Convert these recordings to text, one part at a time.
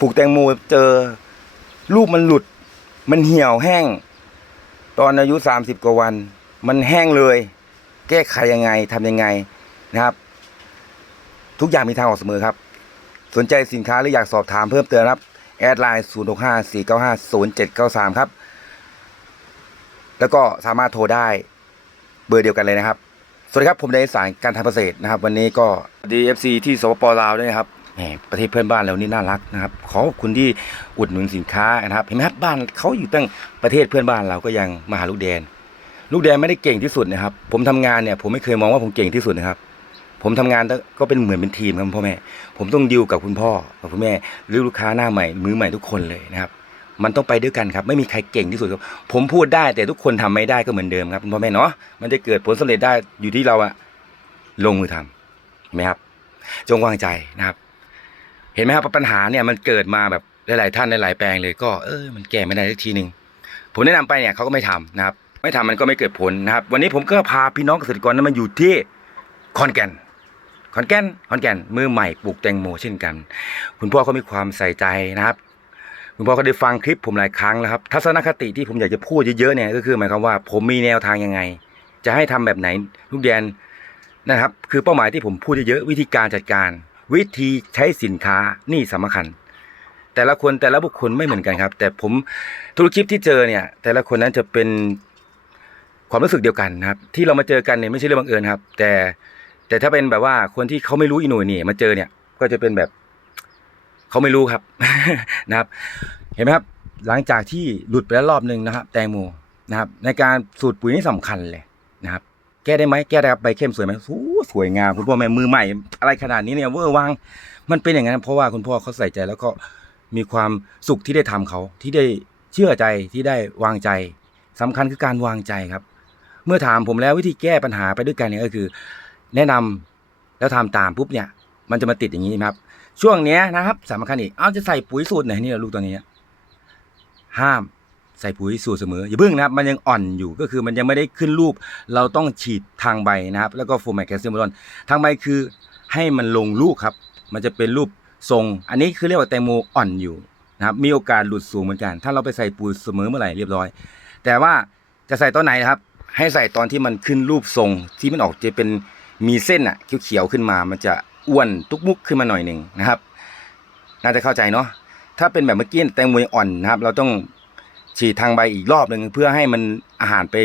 ปลูกแตงโมเจอลูกมันหลุด มันเหี่ยวแห้ง ตอนอายุสามสิบกว่าวัน มันแห้งเลย แก้ไขยังไงทำยังไงนะครับ ทุกอย่างมีทางออกเสมอครับ สนใจสินค้าหรืออยากสอบถามเพิ่มเติมครับ แอดไลน์0 6 5 4 9 5 0 7 9 3 ครับ แล้วก็สามารถโทรได้เบอร์เดียวกันเลยนะครับ สวัสดีครับ ผมในสายการทำเกษตรนะครับ วันนี้ก็ DFC ที่สปปลาวด้วยนะครับ แหมประเทศเพื่อนบ้านเรานี่น่ารักนะครับ ขอบคุณที่อุดหนุนสินค้านะครับเห็นไหมครับบ้านเขาอยู่ตั้งประเทศเพื่อนบ้านเราก็ยังมาหาลูกแดน ลูกแดนไม่ได้เก่งที่สุดนะครับ ผมทำงานเนี่ย ผมไม่เคยมองว่าผมเก่งที่สุดนะครับ ผมทำงานก็เป็นเหมือนเป็นทีมครับพ่อแม่ ผมต้องดิวกับคุณพ่อกับคุณแม่หรือลูกค้าหน้าใหม่มือใหม่ทุกคนเลยนะครับ มันต้องไปด้วยกันครับ ไม่มีใครเก่งที่สุดครับผมพูดได้แต่ทุกคนทำไม่ได้ก็เหมือนเดิมครับพ่อแม่เนาะมันจะเกิดผลสำเร็จได้อยู่ที่เราอะลงมือทำเห็นไหมครับ จงวางใจนะครับ เห็นไหมครับปัญหาเนี่ยมันเกิดมาแบบหลายๆท่านหลายๆแปลงเลยก็เออมันแก้ไม่ได้สักทีหนึ่งผมแนะนำไปเนี่ยเขาก็ไม่ทำนะครับ ไม่ทำมันก็ไม่เกิดผลนะครับ วันนี้ผมก็พาพี่น้องเกษตรกรนั้นมาอยู่ที่ขอนแก่นขอนแก่นขอนแก่นมือใหม่ปลูกแตงโมเช่นกัน คุณพ่อเขามีความใส่ใจนะครับ คุณพ่อก็ได้ฟังคลิปผมหลายครั้งแล้วครับ ทัศนคติที่ผมอยากจะพูดเยอะๆเนี่ยก็คือหมายความว่า ผมมีแนวทางยังไง จะให้ทำแบบไหนลูกแดนนะครับ คือเป้าหมายที่ผมพูดเยอะๆวิธีการจัดการ วิธีใช้สินค้านี่สำคัญ แต่ละคนแต่ละบุคคลไม่เหมือนกันครับ แต่ผมทุกคลิปที่เจอเนี่ย แต่ละคนนั้นจะเป็นความรู้สึกเดียวกันนะครับ ที่เรามาเจอกันเนี่ยไม่ใช่เรื่องบังเอิญครับ แต่แต่ถ้าเป็นแบบว่าคนที่เขาไม่รู้อีหน่วยนี่มาเจอเนี่ยก็จะเป็นแบบเขาไม่รู้ครับนะครับ เห็นไหมครับ หลังจากที่หลุดไปแล้วรอบหนึ่งนะครับ แตงโมนะครับ ในการสูตรปุ๋ยนี่สำคัญเลยนะครับ แก้ได้ไหมแก้ได้ครับใบเข้มสวยไหมโอ้สวยงามคุณพ่อแม่มือใหม่ อะไรขนาดนี้เนี่ยเวอร์วังมันเป็นอย่างนั้นเพราะว่าคุณพ่อเขาใส่ใจแล้วก็มีความสุขที่ได้ทำเขาที่ได้เชื่อใจที่ได้วางใจสำคัญคือการวางใจครับ เมื่อถามผมแล้ววิธีแก้ปัญหาไปด้วยกันเนี่ยก็คือ แนะนำแล้วทำตามปุ๊บเนี่ย มันจะมาติดอย่างนี้ครับ ช่วงเนี้ยนะครับสำคัญอีกเอาจะใส่ปุ๋ยสูตรไหนนี่ลูกตัวนี้ ห้าม ใส่ปุ๋ยสูตรเสมออย่าเพิ่งนะครับมันยังอ่อนอยู่ก็คือมันยังไม่ได้ขึ้นรูป เราต้องฉีดทางใบนะครับ แล้วก็โฟมแมกแคลเซียมบอลอนทางใบคือให้มันลงลูกครับ มันจะเป็นรูปทรง อันนี้คือเรียกว่าแตงโมอ่อนอยู่นะครับมีโอกาสหลุดสูงเหมือนกัน ถ้าเราไปใส่ปุ๋ยเสมอเมื่อไหร่เรียบร้อย แต่ว่าจะใส่ตอนไหนนะครับ ให้ใส่ตอนที่มันขึ้นรูปทรงที่มันออกจะเป็นมีเส้นอะเขียวๆขึ้นมา มันจะอ้วนตุกมุกขึ้นมาหน่อยหนึ่งนะครับ น่าจะเข้าใจเนาะถ้าเป็นแบบเมื่อกี้แตงโมอ่อนนะครับ เราต้อง ฉีดทางใบอีกรอบหนึ่งเพื่อให้มันอาหารไป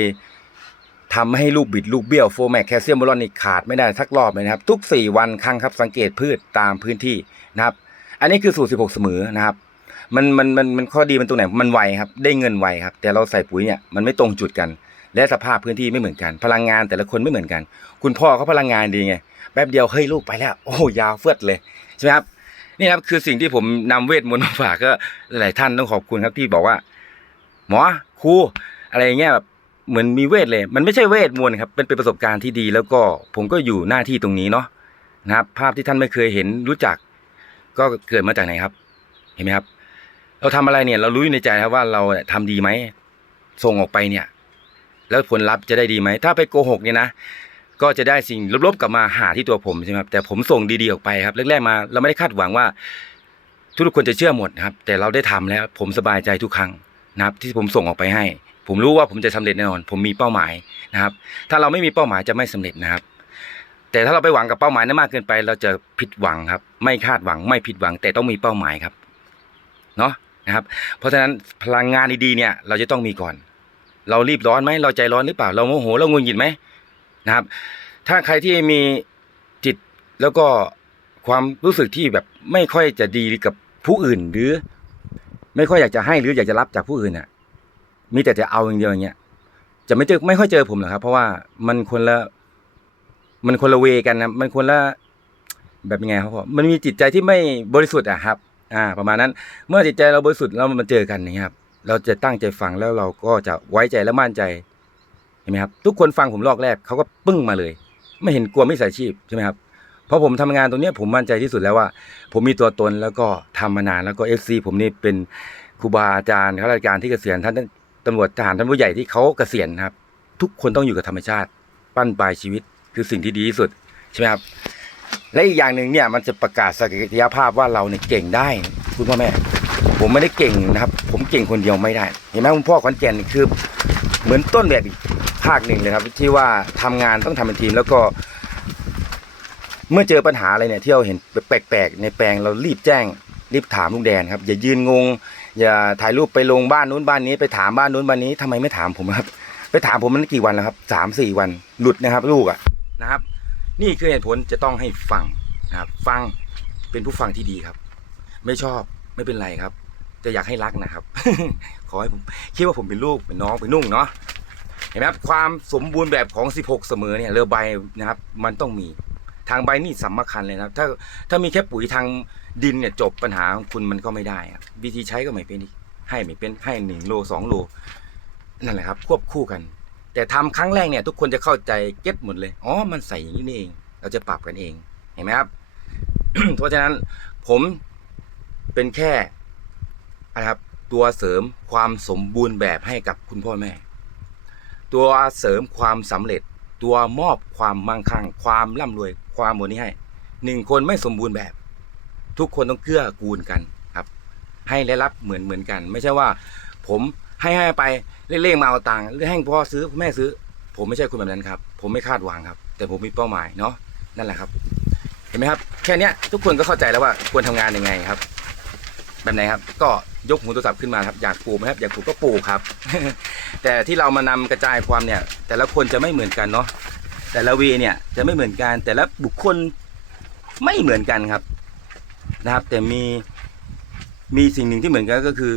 ทำให้ลูกบิดลูกเบี้ยวโฟแมกแคลเซียมบอลอนนี่ขาดไม่ได้สักรอบเลยนะครับ ทุก 4 วันครั้งครับสังเกตพืชตามพื้นที่นะครับ อันนี้คือสูตร 16 เสมอนะครับ มันมันมันมันข้อดีมันตรงไหนมันไวครับ ได้เงินไวครับ แต่เราใส่ปุ๋ยเนี่ยมันไม่ตรงจุดกัน และสภาพพื้นที่ไม่เหมือนกัน พลังงานแต่ละคนไม่เหมือนกัน คุณพ่อเขาพลังงานดีไงแป๊บเดียวเฮ้ยลูกไปแล้ว โอ้ยาวเฟือดเลยใช่ไหมครับนี่ครับคือสิ่งที่ผมนำเวทมนต์มาฝากก็หลายท่านต้องขอบคุณครับที่บอกว่า หมอครูอะไรอย่างเงี้ยแบบเหมือนมีเวทเลย มันไม่ใช่เวทมนต์ครับเป็นเป็นประสบการณ์ที่ดี แล้วก็ผมก็อยู่หน้าที่ตรงนี้เนาะนะครับ ภาพที่ท่านไม่เคยเห็นรู้จัก ก็เกิดมาจากไหนครับ เห็นไหมครับ เราทำอะไรเนี่ย เรารู้อยู่ในใจครับว่าเราเนี่ยทำดีไหมส่งออกไปเนี่ย แล้วผลลัพธ์จะได้ดีไหมถ้าไปโกหกเนี่ยนะก็จะได้สิ่งลบๆกลับมาหาที่ตัวผมใช่ไหมครับแต่ผมส่งดีๆออกไปครับแรกๆมา เราไม่ได้คาดหวังว่า ทุกคนจะเชื่อหมดครับ แต่เราได้ทำแล้ว ผมสบายใจทุกครั้ง นะครับที่ผมส่งออกไปให้ ผมรู้ว่าผมจะสำเร็จแน่นอน ผมมีเป้าหมายนะครับ ถ้าเราไม่มีเป้าหมายจะไม่สำเร็จนะครับ แต่ถ้าเราไปหวังกับเป้าหมายนั้นมากเกินไป เราจะผิดหวังครับ ไม่คาดหวังไม่ผิดหวัง แต่ต้องมีเป้าหมายครับเนาะนะครับ เพราะฉะนั้นพลังงานดีๆเนี่ยเราจะต้องมีก่อน เรารีบร้อนไหมเราใจร้อนหรือเปล่า เราโมโหเรางุนหงิดไหมนะครับ ถ้าใครที่มีจิตแล้วก็ความรู้สึกที่แบบไม่ค่อยจะดีกับผู้อื่นหรือ ไม่ค่อยอยากจะให้หรืออยากจะรับจากผู้อื่นน่ะ มีแต่จะเอาอย่างเดียวอย่างเงี้ย จะไม่เจอไม่ค่อยเจอผมหรอกครับ เพราะว่ามันคนละ มันคนละเวกันนะ มันคนละแบบยังไงครับพ่อมันมีจิตใจที่ไม่บริสุทธิ์อะครับ อ่า ประมาณนั้น เมื่อจิตใจเราบริสุทธิ์แล้วมันเจอกันอย่างเงี้ยครับ เราจะตั้งใจฟังแล้วเราก็จะไว้ใจและมั่นใจเห็นไหมครับ ทุกคนฟังผมรอบแรกเขาก็ปึ้งมาเลย ไม่เห็นกลัวไม่ใส่ชีพใช่ไหมครับ เพราะผมทำงานตรงนี้ผมมั่นใจที่สุดแล้วว่า ผมมีตัวตนแล้วก็ทำมานานแล้วก็เอฟซีผมนี่เป็นครูบาอาจารย์ข้าราชการที่เกษียณท่านตำรวจทหารท่านผู้ใหญ่ที่เขาเกษียณครับ ทุกคนต้องอยู่กับธรรมชาติ ปั้นปลายชีวิตคือสิ่งที่ดีที่สุดใช่ไหมครับและอีกอย่างหนึ่งเนี่ยมันจะประกาศศักยภาพว่าเราเนี่ยเก่งได้คุณพ่อแม่ ผมไม่ได้เก่งนะครับ ผมเก่งคนเดียวไม่ได้ เห็นไหมคุณพ่อขอนแก่นคือเหมือนต้นแบบอีกภาคหนึ่งเลยครับ ที่ว่าทำงานต้องทำเป็นทีมแล้วก็ เมื่อเจอปัญหาอะไรเนี่ยที่เราเห็นแปลกๆในแปลงเรารีบแจ้ง รีบถามลุงแดนครับอย่ายืนงง อย่าถ่ายรูปไปลงบ้านนู้นบ้านนี้ไปถามบ้านนู้นบ้านนี้ทำไมไม่ถามผมครับ ไปถามผมมันกี่วันแล้วครับสามสี่วันหลุดนะครับ ลูกอะนะครับ นี่คือเหตุผลจะต้องให้ฟังนะครับ ฟังเป็นผู้ฟังที่ดีครับ ไม่ชอบไม่เป็นไรครับ แต่อยากให้รักนะครับ ขอให้ผมคิดว่าผมเป็นลูกเป็นน้องเป็นนุ่งเนาะเห็นไหมครับความสมบูรณ์แบบของ 16 เสมอเนี่ยเรือใบนะครับ มันต้องมี ทางใบนี่สำคัญเลยนะครับ ถ้าถ้ามีแค่ปุ๋ยทางดินเนี่ยจบปัญหาของคุณมันก็ไม่ได้ครับวิธีใช้ก็ไม่เป็นให้ไม่เป็นให้หนึ่งโลสองโลนั่นแหละครับ ควบคู่กัน แต่ทำครั้งแรกเนี่ย ทุกคนจะเข้าใจเก็ตหมดเลยอ๋อมันใส่อย่างนี้นี่เอง เราจะปรับกันเองเห็นไหมครับเพราะฉะนั้นผมเป็นแค่นะครับ ตัวเสริมความสมบูรณ์แบบให้กับคุณพ่อแม่ ตัวเสริมความสำเร็จ ตัวมอบความมั่งคั่ง ความร่ำรวย ความหมดนี้ให้หนึ่งคนไม่สมบูรณ์แบบ ทุกคนต้องเกื้อกูลกันครับ ให้และรับเหมือนเหมือนกัน ไม่ใช่ว่า ผมให้ให้ไปเล่งๆมาเอาตังค์หรือให้พ่อซื้อแม่ซื้อ ผมไม่ใช่คนแบบนั้นครับ ผมไม่คาดหวังครับ แต่ผมมีเป้าหมายเนาะนั่นแหละครับ เห็นไหมครับ แค่เนี้ยทุกคนก็เข้าใจแล้วว่าควรทำงานยังไงครับ แบบไหนครับ ก็ยกหูโทรศัพท์ขึ้นมาครับอยากปลูกไหมครับอยากปลูกก็ปลูกครับ แต่ที่เรามานำกระจายความเนี่ย แต่ละคนจะไม่เหมือนกันเนาะ แต่ละวีเนี่ยจะไม่เหมือนกันแต่ละบุคคลไม่เหมือนกันครับนะครับ แต่มีมีสิ่งหนึ่งที่เหมือนกันก็คือ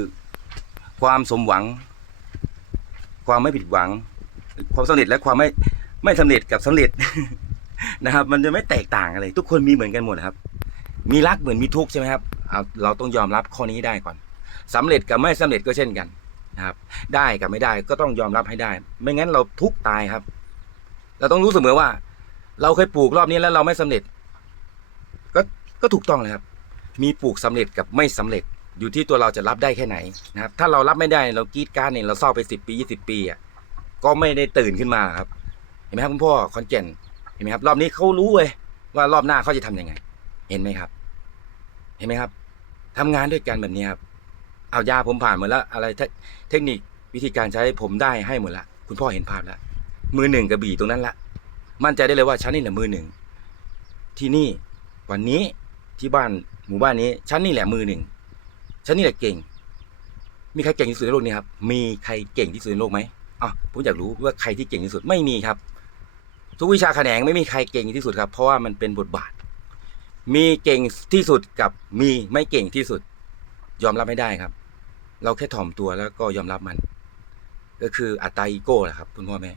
ความสมหวัง ความไม่ผิดหวัง ความสำเร็จและความไม่ไม่สำเร็จกับสำเร็จนะครับ มันจะไม่แตกต่างอะไรทุกคนมีเหมือนกันหมดครับ มีรักเหมือนมีทุกข์ใช่ไหมครับเอาเราต้องยอมรับข้อนี้ได้ก่อนสำเร็จกับไม่สำเร็จก็เช่นกันนะครับ ได้กับไม่ได้ก็ต้องยอมรับให้ได้ ไม่งั้นเราทุกตายครับ เราต้องรู้เสมอว่า เราเคยปลูกรอบนี้แล้วเราไม่สำเร็จ ก็ก็ถูกต้องเลยครับ มีปลูกสำเร็จกับไม่สำเร็จอยู่ที่ตัวเราจะรับได้แค่ไหนนะครับ ถ้าเรารับไม่ได้เรากรีดการเนี่ยเราเศร้าไปสิบปียี่สิบปีอะก็ไม่ได้ตื่นขึ้นมาครับ เห็นไหมครับคุณพ่อคอนแก่นเห็นไหมครับ รอบนี้เขารู้เลยว่ารอบหน้าเขาจะทำยังไง เห็นไหมครับ เห็นไหมครับทำงานด้วยกันแบบนี้ครับเอายาผมผ่านหมดแล้ว อะไรเทเทคนิควิธีการใช้ผมได้ให้หมดละคุณพ่อเห็นภาพแล้ว มือหนึ่งกระบี่ตรงนั้นละมั่นใจได้เลยว่าฉันนี่แหละมือหนึ่งที่นี่วันนี้ที่บ้านหมู่บ้านนี้ฉันนี่แหละมือหนึ่งฉันนี่แหละเก่ง มีใครเก่งที่สุดในโลกนี้ครับ มีใครเก่งที่สุดในโลกไหมอะผมอยากรู้ว่าใครที่เก่งที่สุดไม่มีครับ ทุกวิชาแขนงไม่มีใครเก่งที่สุดครับ เพราะว่ามันเป็นบทบาท มีเก่งที่สุดกับมีไม่เก่งที่สุด ยอมรับไม่ได้ครับ เราแค่ถ่อมตัวแล้วก็ยอมรับมัน ก็คืออัตตาอีโก้แหละครับ คุณพ่อแม่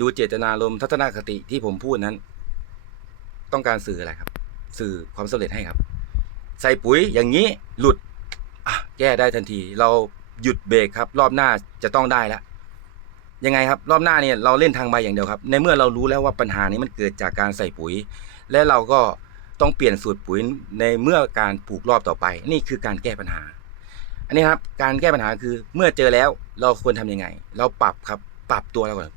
ดูเจตนารมณ์ทัศนคติที่ผมพูดนั้น ต้องการสื่ออะไรครับ สื่อความสำเร็จให้ครับ ใส่ปุ๋ยอย่างนี้หลุดแก้ได้ทันที เราหยุดเบรกครับ รอบหน้าจะต้องได้แล้วยังไงครับ รอบหน้าเนี่ยเราเล่นทางใบอย่างเดียวครับ ในเมื่อเรารู้แล้วว่าปัญหานี้มันเกิดจากการใส่ปุ๋ย และเราก็ต้องเปลี่ยนสูตรปุ๋ยในเมื่อการปลูกรอบต่อไป นี่คือการแก้ปัญหา อันนี้ครับ การแก้ปัญหาคือเมื่อเจอแล้วเราควรทำยังไง เราปรับครับ ปรับตัวเราก่อน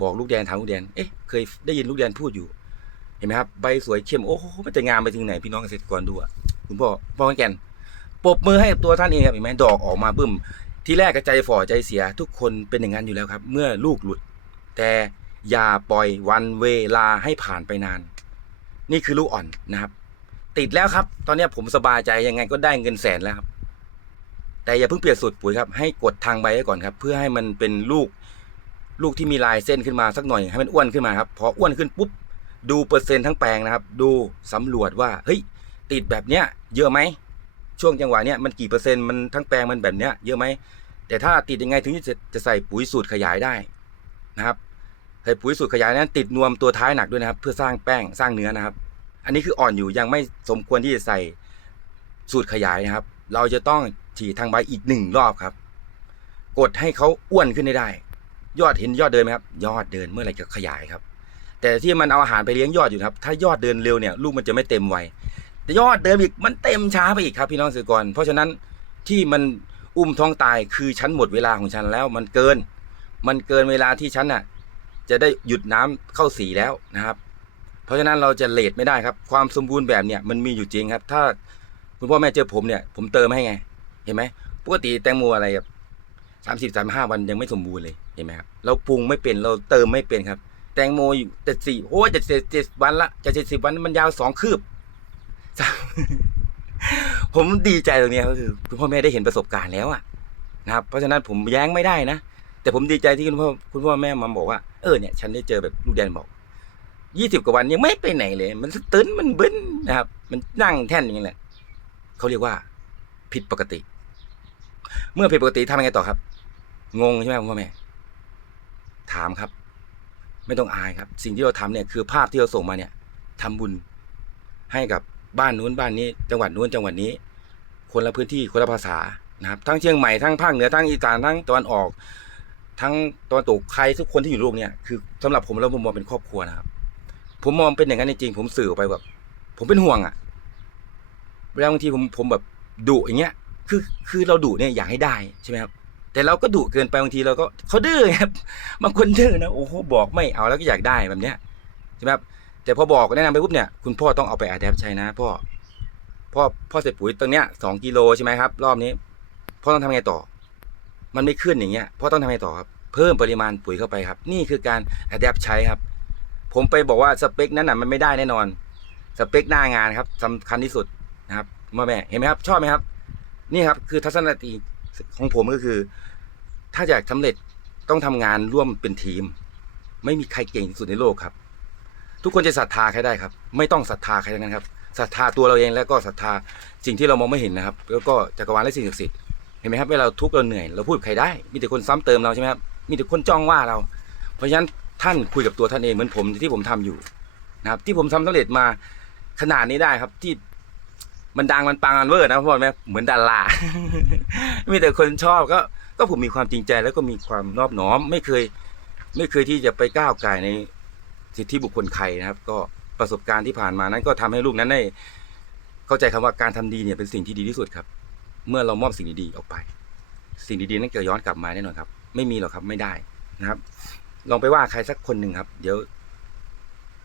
บอกลูกแดนถามลูกแดน เอ๊ะเคยได้ยินลูกแดนพูดอยู่ เห็นไหมครับใบสวยเข้มโอ้โหมันจะงามไปถึงไหนพี่น้องเกษตรกรดูอะคุณพ่อพ่อแกนปบมือให้กับตัวท่านเองครับเห็นไหมดอกออกมาบึ้ม ทีแรกก็ใจฝ่อใจเสียทุกคนเป็นอย่างนั้นอยู่แล้วครับ เมื่อลูกหลุด แต่อย่าปล่อยวันเวลาให้ผ่านไปนาน นี่คือลูกอ่อนนะครับ ติดแล้วครับ ตอนนี้ผมสบายใจยังไงก็ได้เงินแสนแล้วครับแต่อย่าเพิ่งเปลี่ยนสูตรปุ๋ยครับให้กดทางใบไว้ก่อนครับ เพื่อให้มันเป็นลูก ลูกที่มีลายเส้นขึ้นมาสักหน่อยให้มันอ้วนขึ้นมาครับพออ้วนขึ้นปุ๊บดูเปอร์เซ็นต์ทั้งแปลงนะครับ ดูสำรวจว่าเฮ้ยติดแบบเนี้ยเยอะไหมช่วงจังหวะเนี้ยมันกี่เปอร์เซ็นต์มันทั้งแปลงมันแบบเนี้ยเยอะไหมแต่ถ้าติดยังไงถึงจะจะใส่ปุ๋ยสูตรขยายได้นะครับใส่ปุ๋ยสูตรขยายนั้นติดนวมตัวท้ายหนักด้วยนะครับ เพื่อสร้างแป้งสร้างเนื้อนะครับ อันนี้คืออ่อนอยู่ยังไม่สมควรที่จะใส่สูตรขยายนะครับ เราจะต้องฉีดทางใบอีกหนึ่งรอบครับ กดให้เขาอ้วนขึ้นได้ได้ ยอดเห็นยอดเดินไหมครับ ยอดเดินเมื่อไหร่จะขยายครับ แต่ที่มันเอาอาหารไปเลี้ยงยอดอยู่ครับ ถ้ายอดเดินเร็วเนี่ยลูกมันจะไม่เต็มไวแต่ยอดเดินอีกมันเต็มช้าไปอีกครับ พี่น้องเกษตรกรเพราะฉะนั้นที่มันอุ้มท้องตายคือฉันหมดเวลาของฉันแล้วมันเกิน มันเกินเวลาที่ฉันน่ะจะได้หยุดน้ำเข้าสีแล้วนะครับ เพราะฉะนั้นเราจะเลทไม่ได้ครับ ความสมบูรณ์แบบเนี่ยมันมีอยู่จริงครับ ถ้าคุณพ่อแม่เจอผมเนี่ย ผมเติมให้ไง เห็นไหมปกติแตงโมอะไรแบบ สามสิบสามห้าวันยังไม่สมบูรณ์เลยเห็นไหมครับเราปรุงไม่เป็นเราเติมไม่เป็นครับ แตงโมอยู่เจ็ดสี่โอ้ยจะเจ็ดเจ็ดวันละจะเจ็ดสิบวันมันยาวสองคืบ ผมดีใจตรงเนี้ยก็คือคุณพ่อแม่ได้เห็นประสบการณ์แล้วอะนะครับเพราะฉะนั้นผมแย้งไม่ได้นะแต่ผมดีใจที่คุณพ่อคุณพ่อแม่มาบอกว่าเออเนี่ยฉันได้เจอแบบลูกแดนบอกยี่สิบกว่าวันยังไม่ไปไหนเลย มันตื้นมันบึ้นนะครับ มันนั่งแท่นอย่างนี้แหละเขาเรียกว่า ผิดปกติ เมื่อผิดปกติทำยังไงต่อครับ งงใช่ไหมคุณพ่อแม่ถามครับ ไม่ต้องอายครับ สิ่งที่เราทำเนี่ยคือภาพที่เราส่งมาเนี่ยทำบุญให้กับบ้านนู้นบ้านนี้ จังหวัดนู้นจังหวัดนี้ คนละพื้นที่คนละภาษานะครับ ทั้งเชียงใหม่ทั้งภาคเหนือทั้งอีสานทั้งตะวันออก ทั้งตะวันตกใครทุกคนที่อยู่โลกเนี่ยคือสำหรับผมแล้วผมมองเป็นครอบครัวนะครับ ผมมองเป็นอย่างนั้นจริงผมสื่อไปแบบผมเป็นห่วงอะ่ะเวลาบางทีผมผมแบบดุอย่างเงี้ย คือคือเราดุเนี่ยอยากให้ได้ใช่ไหมครับ แต่เราก็ดุเกินไปบางทีเราก็เขาดื้อครับบางคนดื้อนะโอ้โหบอกไม่เอาแล้วก็อยากได้แบบเนี้ยใช่ไหมครับแต่พอบอกแนะนำไปปุ๊บเนี่ยคุณพ่อต้องเอาไปอัดแอปใช้นะพ่อพ่อพ่อใส่ปุ๋ยตรงเนี้ยสองกิโลใช่ไหมครับ รอบนี้พ่อต้องทำไงต่อ มันไม่ขึ้นอย่างเงี้ยพ่อต้องทำไงต่อครับเพิ่มปริมาณปุ๋ยเข้าไปครับ นี่คือการอัดแอปใช้ครับ ผมไปบอกว่าสเปคนั้นน่ะมันไม่ได้แน่นอนสเปคหน้างานครับสำคัญที่สุดนะครับพ่อแม่เห็นไหมครับ ชอบไหมครับ นี่ครับคือทัศนคติ ของผมก็คือ ถ้าอยากสำเร็จต้องทำงานร่วมเป็นทีม ไม่มีใครเก่งที่สุดในโลกครับ ทุกคนจะศรัทธาใครได้ครับ ไม่ต้องศรัทธาใครทั้งนั้นครับศรัทธาตัวเราเองแล้วก็ศรัทธาสิ่งที่เรามองไม่เห็นนะครับ แล้วก็จักรวาลและสิ่งศักดิ์สิทธิ์เห็นไหมครับเวลาเราทุกข์เราเหนื่อยเราพูดใครได้ มีแต่คนซ้ำเติมเราใช่ไหมครับมีแต่คนจ้องว่าเรา เพราะฉะนั้นท่านคุยกับตัวท่านเองเหมือนผมที่ผมทำอยู่นะครับ ที่ผมทำสำเร็จมาขนาดนี้ได้ครับที่ มันดังมันปังมันเวอร์นะพ่อแม่เหมือนดารามีแต่คนชอบก็ก็ผมมีความจริงใจแล้วก็มีความนอบน้อม ไม่เคย ไม่เคยที่จะไปก้าวไก่ในสิทธิบุคคลใครนะครับ ก็ประสบการณ์ที่ผ่านมานั้นก็ทำให้ลูกนั้นได้เข้าใจคำว่าการทำดีเนี่ยเป็นสิ่งที่ดีที่สุดครับ เมื่อเรามอบสิ่งดีๆออกไป สิ่งดีๆนั้นจะย้อนกลับมาแน่นอนครับ ไม่มีหรอกครับไม่ได้นะครับ ลองไปว่าใครสักคนหนึ่งครับ เดี๋ยว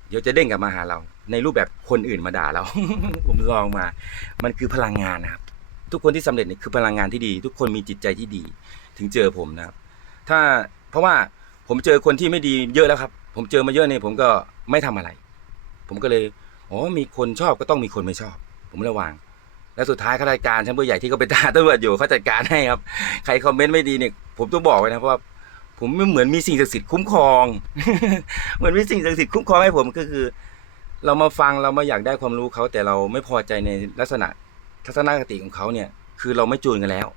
เดี๋ยวจะเด้งกลับมาหาเรา ในรูปแบบคนอื่นมาด่าเรา ผมลองมา มันคือพลังงานนะครับทุกคนที่สำเร็จเนี่ยคือพลังงานที่ดี ทุกคนมีจิตใจที่ดี ถึงเจอผมนะครับ ถ้าเพราะว่าผมเจอคนที่ไม่ดีเยอะแล้วครับ ผมเจอมาเยอะเนี่ยผมก็ไม่ทำอะไร ผมก็เลยอ๋อมีคนชอบก็ต้องมีคนไม่ชอบ ผมระวางแล้วสุดท้ายข้าราชการชั้นผู้ใหญ่ที่เขาไปตาตำรวจอยู่เขาจัดการให้ครับ ใครคอมเมนต์ไม่ดีเนี่ยผมต้องบอกไว้นะเพราะว่าผมเหมือนมีสิ่งศักดิ์สิทธิ์คุ้มครองเหมือนมีสิ่งศักดิ์สิทธิ์คุ้มครองให้ผมก็คือ เรามาฟังเรามาอยากได้ความรู้เขาแต่เราไม่พอใจในลักษณะทัศนคติของเขาเนี่ย คือเราไม่จูนกันแล้ว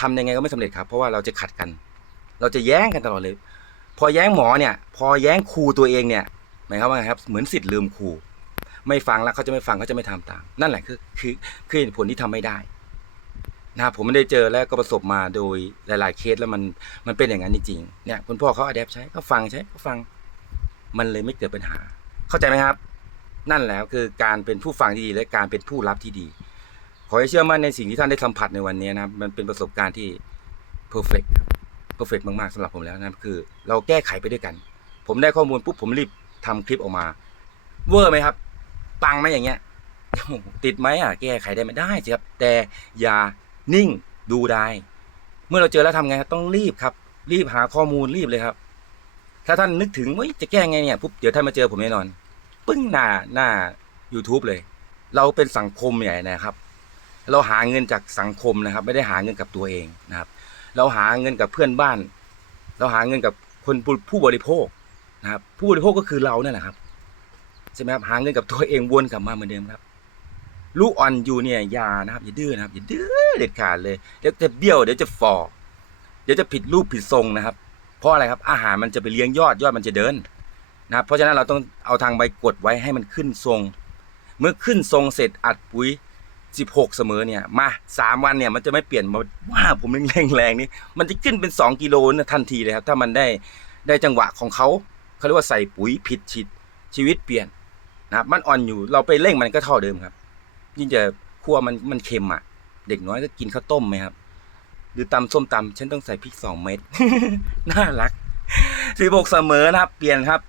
ทำยังไงก็ไม่สำเร็จครับ เพราะว่าเราจะขัดกัน เราจะแย้งกันตลอดเลย พอแย้งหมอเนี่ย พอแย้งครูตัวเองเนี่ยหมายความว่าไงครับเหมือนสิทธิ์ลืมครูไม่ฟังแล้วเขาจะไม่ฟังเขาจะไม่ทำตาม นั่นแหละคือคือคือเหตุผลที่ทำไม่ได้นะครับผมไม่ได้เจอแล้วก็ประสบมาโดยหลาย ๆ เคสแล้วมันมันเป็นอย่างนั้นจริงๆเนี่ยคุณพ่อเขาอัดแอปใช้เขาฟังใช้เขาฟัง มันเลยไม่เกิดปัญหา เข้าใจไหมครับ นั่นแหละคือการเป็นผู้ฟังที่ดีและการเป็นผู้รับที่ดี ขอให้เชื่อมั่นในสิ่งที่ท่านได้สัมผัสในวันนี้นะครับมันเป็นประสบการณ์ที่ perfect perfect มากๆสำหรับผมแล้วนะคือ เราแก้ไขไปด้วยกัน ผมได้ข้อมูลปุ๊บผมรีบทำคลิปออกมา เวอร์ไหมครับ ปังไหมอย่างเงี้ยติดไหมอะแก้ไขได้ไหมได้สิครับ แต่อย่านิ่งดูได้ เมื่อเราเจอแล้วทำไงต้องรีบครับ รีบหาข้อมูลรีบเลยครับ ถ้าท่านนึกถึงว่าจะแก้ไงเนี่ยปุ๊บเดี๋ยวท่านมาเจอผมแน่นอน ปึ้งหน้าหน้า YouTube เลย เราเป็นสังคมใหญ่นะครับ เราหาเงินจากสังคมนะครับ ไม่ได้หาเงินกับตัวเองนะครับ เราหาเงินกับเพื่อนบ้าน เราหาเงินกับคนผู้บริโภคนะครับ ผู้บริโภคก็คือเราเนี่ยแหละครับใช่ไหมครับหาเงินกับตัวเองวนกลับมาเหมือนเดิมครับลูกอ่อนอยู่เนี่ยอย่านะครับอย่าดื้อนะครับอย่าดื้อเด็ดขาดเลยเดี๋ยวจะเบี้ยวเดี๋ยวจะฟอเดี๋ยวจะผิดรูปผิดทรงนะครับ เพราะอะไรครับอาหารมันจะไปเลี้ยงยอดยอดมันจะเดิน นะครับเพราะฉะนั้นเราต้องเอาทางใบกดไว้ให้มันขึ้นทรง เมื่อขึ้นทรงเสร็จอัดปุ๋ย 16 เสมอเนี่ยมา 3 วันเนี่ยมันจะไม่เปลี่ยนมาว่าผมแรงแรงนี่มันจะขึ้นเป็น 2 กิโลนะทันทีเลยครับถ้ามันได้ได้จังหวะของเขาเขาเรียกว่าใส่ปุ๋ยผิดชิดชีวิตเปลี่ยนนะครับมันอ่อนอยู่เราไปเร่งมันก็เท่าเดิมครับ ยิ่งจะคั่วมันมันเค็มอะ เด็กน้อยก็กินข้าวต้มไหมครับ หรือตำส้มตำฉันต้องใส่พริกสองเม็ดน่ารัก สิบหกเสมอนะครับ เปลี่ยนครับ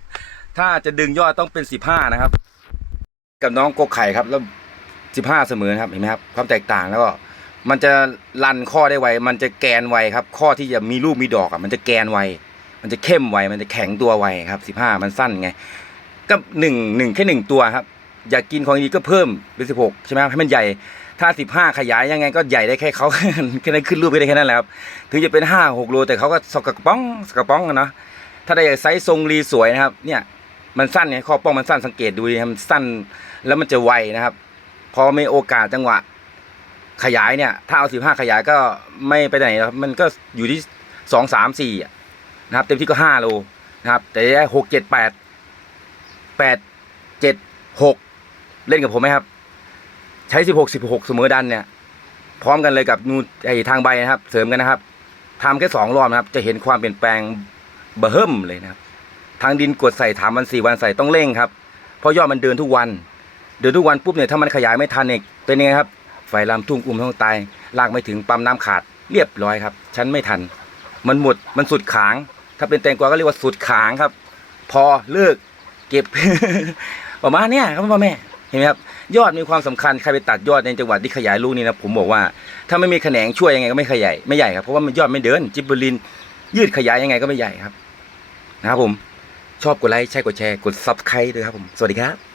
ถ้าจะดึงยอดต้องเป็นสิบห้านะครับ กับน้องกกไข่ครับ แล้วสิบห้าเสมอนะครับเห็นไหมครับ ความแตกต่างแล้วก็มันจะรันข้อได้ไว มันจะแกนไวครับ ข้อที่จะมีลูกมีดอกอะ มันจะแกนไว มันจะเข้มไว มันจะแข็งตัวไวครับสิบห้ามันสั้นไง ก็หนึ่งหนึ่งแค่หนึ่งตัวครับ อยากกินของดีก็เพิ่มเป็นสิบหกใช่ไหมครับให้มันใหญ่ ถ้าสิบห้าขยายยังไงก็ใหญ่ได้แค่เขาแค่นั้นขึ้นรูปไปได้แค่นั้นแหละครับ ถึงจะเป็นห้าหกโลแต่เขาก็สกระป๋องสกระป๋องกันเนาะถ้าได้ไซส์ทรงรีสวยนะครับ เนี่ยมันสั้นไงข้อป้องมันสั้นสังเกตดูดิครับมันสั้นแล้วมันจะไวนะครับ พอมีโอกาสจังหวะ ขยายเนี่ย ถ้าเอาสิบห้าขยายก็ไม่ไปไหนครับมันก็อยู่ที่สองสามสี่นะครับ เต็มที่ก็ห้าโลนะครับ แต่ได้หกเจ็ดแปดแปดเจ็ดหกเล่นกับผมไหมครับ ใช้สิบหกสิบหกเสมอดันเนี่ย พร้อมกันเลยกับนูไอทางใบนะครับ เสริมกันนะครับทำแค่สองรอบนะครับ จะเห็นความเปลี่ยนแปลงเบิ่มเลยนะครับ ทางดินกดใส่ถามวันสี่วันใส่ต้องเร่งครับ เพราะยอดมันเดินทุกวัน เดินทุกวันปุ๊บเนี่ยถ้ามันขยายไม่ทันเนี่ยเป็นยังไงครับไฟลามทุ่งอุ้มท้องตายลากไม่ถึงปั๊มน้ำขาดเรียบร้อยครับ ฉันไม่ทัน มันหมดมันสุดขาง ถ้าเป็นแตงกวาก็เรียกว่าสุดขางครับ พอเลิกเก็บ ประมาณเนี้ยครับพ่อแม่ เห็นไหมครับยอดมีความสำคัญใครไปตัดยอดในจังหวัดที่ขยายลูกนี่นะผมบอกว่าถ้าไม่มีแขนงช่วยยังไงก็ไม่ขยายไม่ใหญ่ครับเพราะว่ามันยอดไม่เดินจิบเบอริน ยืดขยายยังไงก็ไม่ใหญ่ครับ นะครับผมชอบกดไลค์ใช่กดแชร์กดซับสไครต์ด้วยครับผมสวัสดีครับ